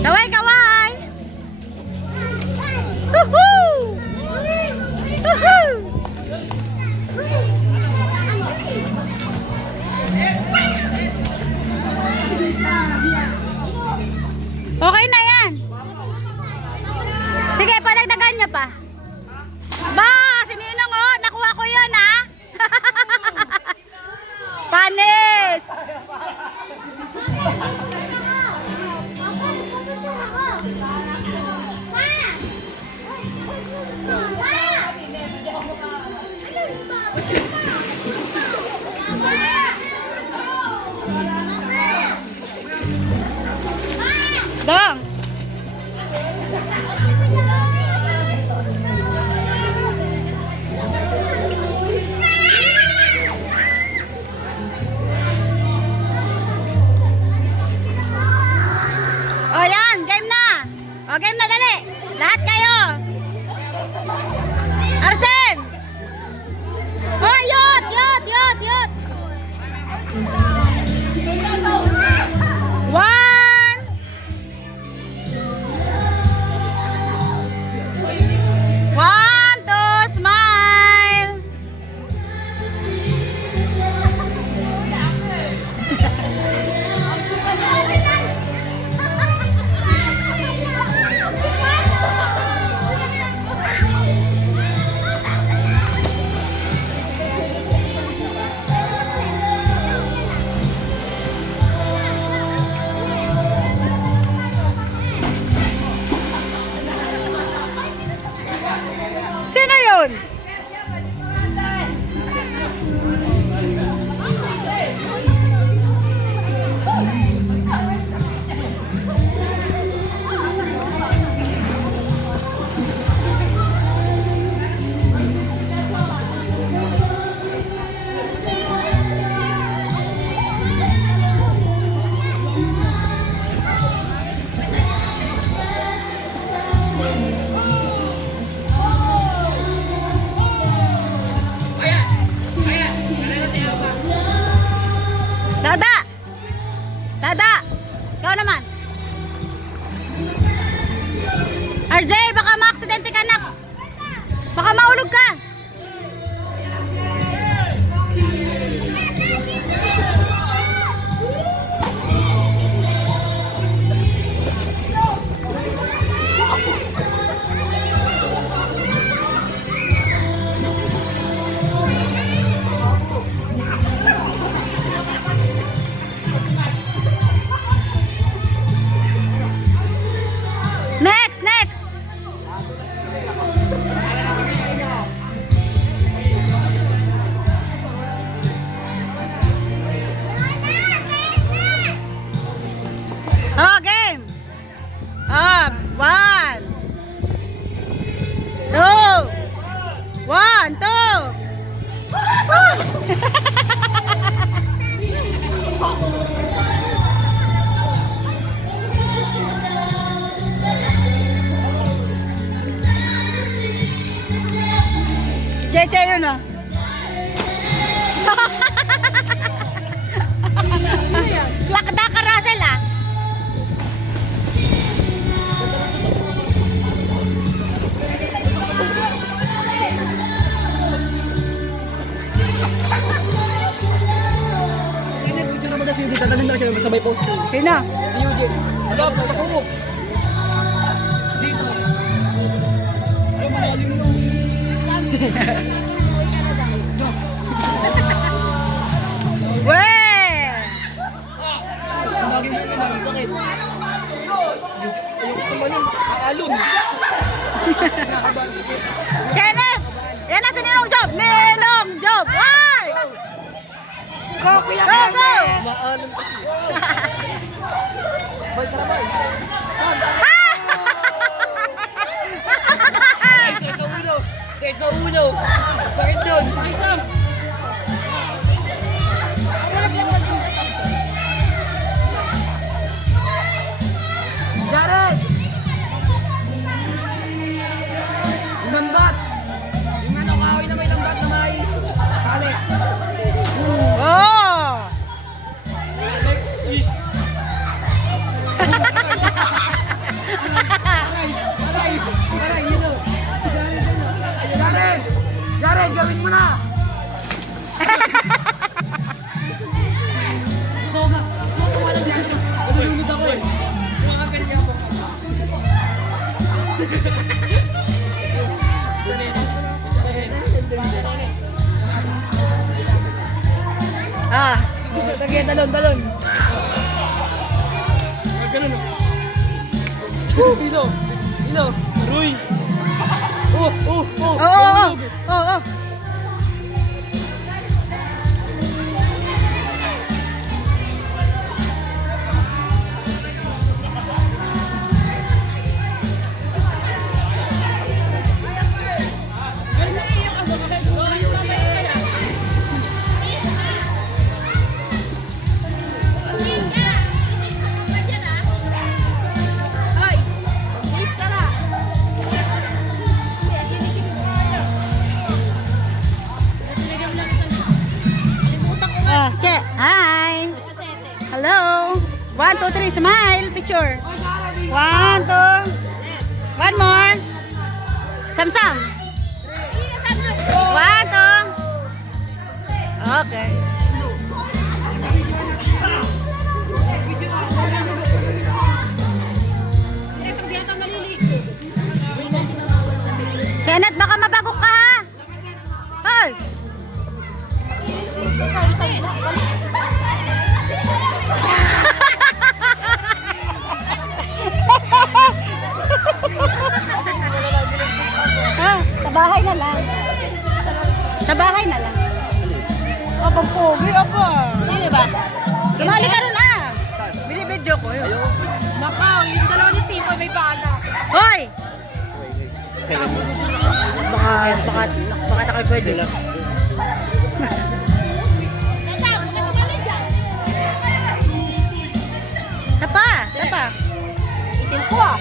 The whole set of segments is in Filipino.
Kaway, kaway! Woohoo! Woohoo! Okay na yan. Sige, palagdagan niya pa. Ba, si Ninong oh, nakuha ko yun ha. Panis! Dong! O yan, game na! O game na, dali! Lahat kayo! Arsen! O yot! Yot! Yot! Yot! One! One, two, smile! Sino yun? Dada! Dada! Ikaw naman. RJ, baka ma-aksidente ka, nak. Baka maulog ka. Next, next. Oh, game. Oh, one. Two. One, two. Cheche yun ah. Lakda ka, Russell ah. Dadalhin na siya sabay post. Okay na. Eugene. Hala, punta ko. Dito. Ay, malalim no. Weh! Sinagin mo lang, sakit. Ayoko naman yun, aalon. Kenneth! Yan na si Ninong Job! Ninong Job! Why? Go, kuya! Go, go! Maalon kasi. Bay, tara bay. Sakit sa ulo. Sakit sa ulo. Sakit yun. Isang. Jared! Lambat! Yung ano, kahoy na may lambat na may kali. Oh! Ah, Sige, talon. Ganun o. Ino. Ruy. oo, oo, oo. Che, hi. Hello. 1, 2, 3, smile. Picture. 1, 2. One more. Samsam. 1, 2. Okay. Kenneth, baka mabagok ka ha. Hoy. Sa bahay na lang. Sa bahay na lang. Abang pogi, aba. Sino ba? Sumali ka rin ah. Binibidyo ko yun. Nakaw, yung dalawa ni Tito may bala. Hoy! Baka takoy pwede. Tapa. Itim ko ah.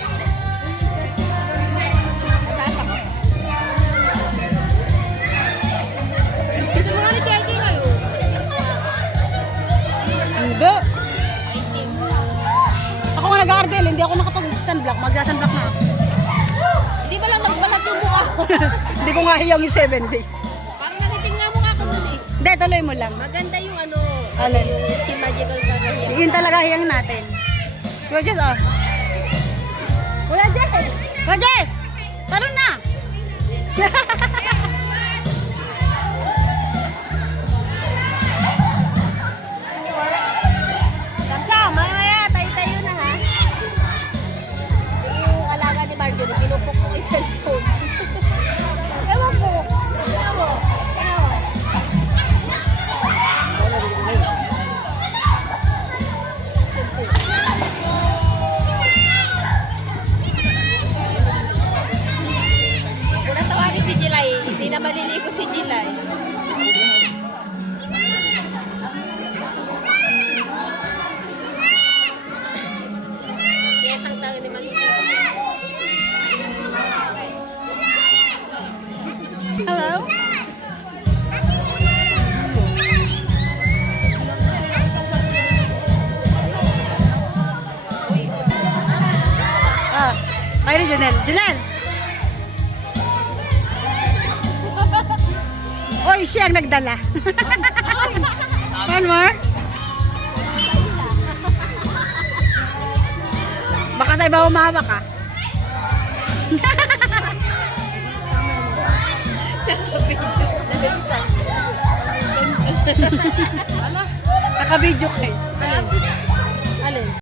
Ito mga ni Tito ngayon. Hindi. Ako nga nag-ardel, hindi ako nakapag-sunblock. Magsa-sunblock na ako. Hindi ba lang nagbalat yung mukha ko? Hindi ko nga hiyang yung 7 days. Parang naniting nga mukha ko dun eh. Hindi, tuloy mo lang. Maganda yung ano, Alin? yung Skin Magical Pagahiyang. Yun talaga hiyang natin. Kuya Jess, oh. Kuya Jess! Kuya Jess! Talon na! Samsa, mamaya, tayo-tayo na ha. Yung alaga ni Marjorie, pinupok ko yung cellphone. Ewan ko. Kung tawagin si Jilay, hindi na maliligo si Jilay. Kaya tangtangin ni maliligo. Hello? Ah, kayo rin, Junel. Junel! Oy, siya ang nagdala. One more. Baka sa iba humawak ka. Naka-video kayo. Alin? Alin?